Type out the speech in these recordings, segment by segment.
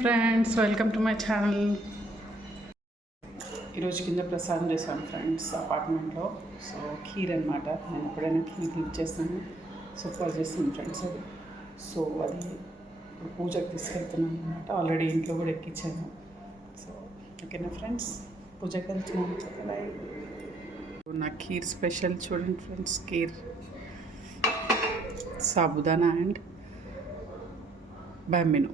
Friends welcome to my channel. ఈరోజు కింద ప్రసాదం చేశాను ఫ్రెండ్స్ అపార్ట్మెంట్లో. సో ఖీర్ అనమాట. నేను ఎప్పుడైనా ఖీర్ లివ్ చేస్తాను. సూపర్ చేస్తాను ఫ్రెండ్స్ అది. సో అది ఇప్పుడు పూజకు తీసుకెళ్తున్నాను అనమాట. ఆల్రెడీ ఇంట్లో కూడా ఎక్కించాను. సో ఓకేనా ఫ్రెండ్స్, పూజకి వెళ్తున్నాను. నా ఖీర్ స్పెషల్ చూడండి ఫ్రెండ్స్. ఖీర్ సాబుదానా అండ్ బాంబినో.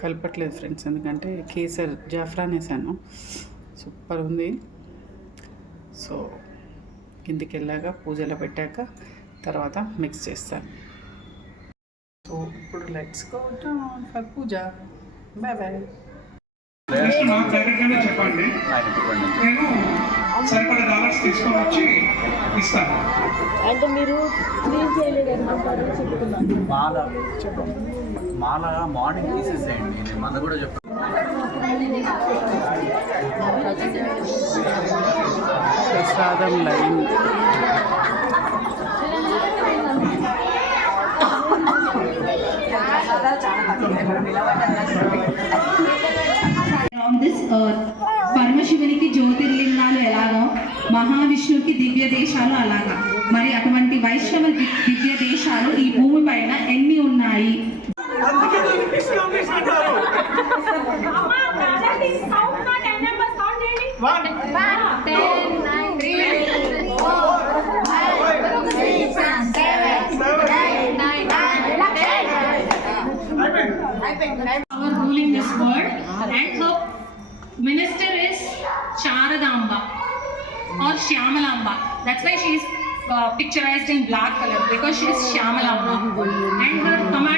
కలపట్లేదు ఫ్రెండ్స్, ఎందుకంటే కేసర్ జాఫ్రాన్ వేసాను. సూపర్ ఉంది. సో కిందికి వెళ్ళాక పూజలో పెట్టాక తర్వాత మిక్స్ చేస్తాను. సో ఇప్పుడు let's go for puja. Bye bye. చెప్పండి, నేను సరిపడా డాలర్స్ తీసుకొని వచ్చి ఇస్తాను. అంటే మీరు క్లీన్ చేయలేదు మాల మార్నింగ్ తీసేసేయండి. నేను మళ్ళీ కూడా చెప్తాను. ప్రసాదం లైన్. On this earth, పరమశివునికి జ్యోతిర్లింగాలు ఎలాగో మహావిష్ణువుకి దివ్య దేశాలు అలాగా. మరి అటువంటి వైష్ణవ దివ్య దేశాలు ఈ భూమి పైన ఎన్ని ఉన్నాయి? Our ruling this world, and her minister is Sharadamba or Shyamalamba. That's why she is picturized in black color, because she is Shyamalamba. And her commander